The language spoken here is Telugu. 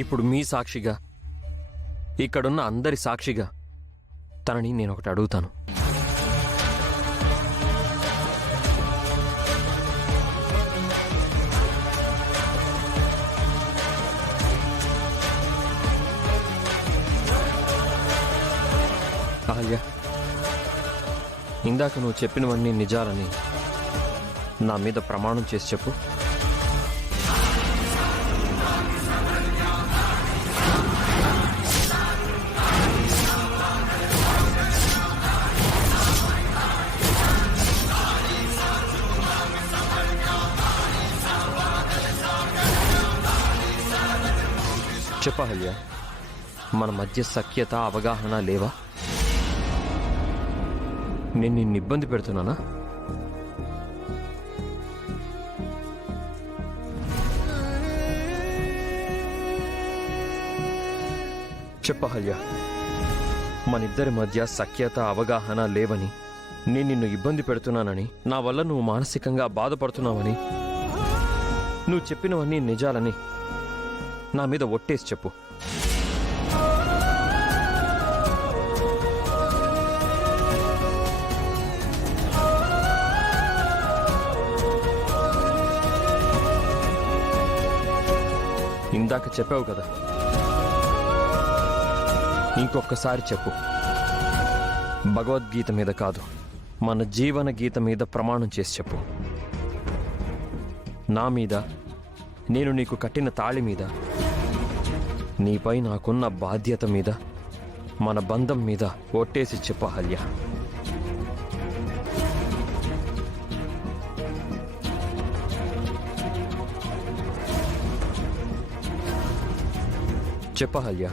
ఇప్పుడు మీ సాక్షిగా, ఇక్కడున్న అందరి సాక్షిగా తనని నేనొకటి అడుగుతాను. అహల్య, ఇందాక నువ్వు చెప్పినవన్నీ నిజాలని నా మీద ప్రమాణం చేసి చెప్పు. చెప్పహల్య, మన మధ్య సఖ్యత అవగాహన లేవా? నేను నిన్ను ఇబ్బంది పెడుతున్నానా? చెప్పహల్య, మనిద్దరి మధ్య సఖ్యత అవగాహన లేవని, నేను నిన్ను ఇబ్బంది పెడుతున్నానని, నా వల్ల నువ్వు మానసికంగా బాధపడుతున్నావని, నువ్వు చెప్పినవన్నీ నిజాలని నా మీద ఒట్టేసి చెప్పు. ఇందాక చెప్పావు కదా, ఇంకొకసారి చెప్పు. భగవద్గీత మీద కాదు, మన జీవన గీత మీద ప్రమాణం చేసి చెప్పు. నా మీద, నేను నీకు కట్టిన తాళి మీద, నీపై నాకున్న బాధ్యత మీద, మన బంధం మీద ఒట్టేసి చెప్పు అహల్య. చెప్పహల్య.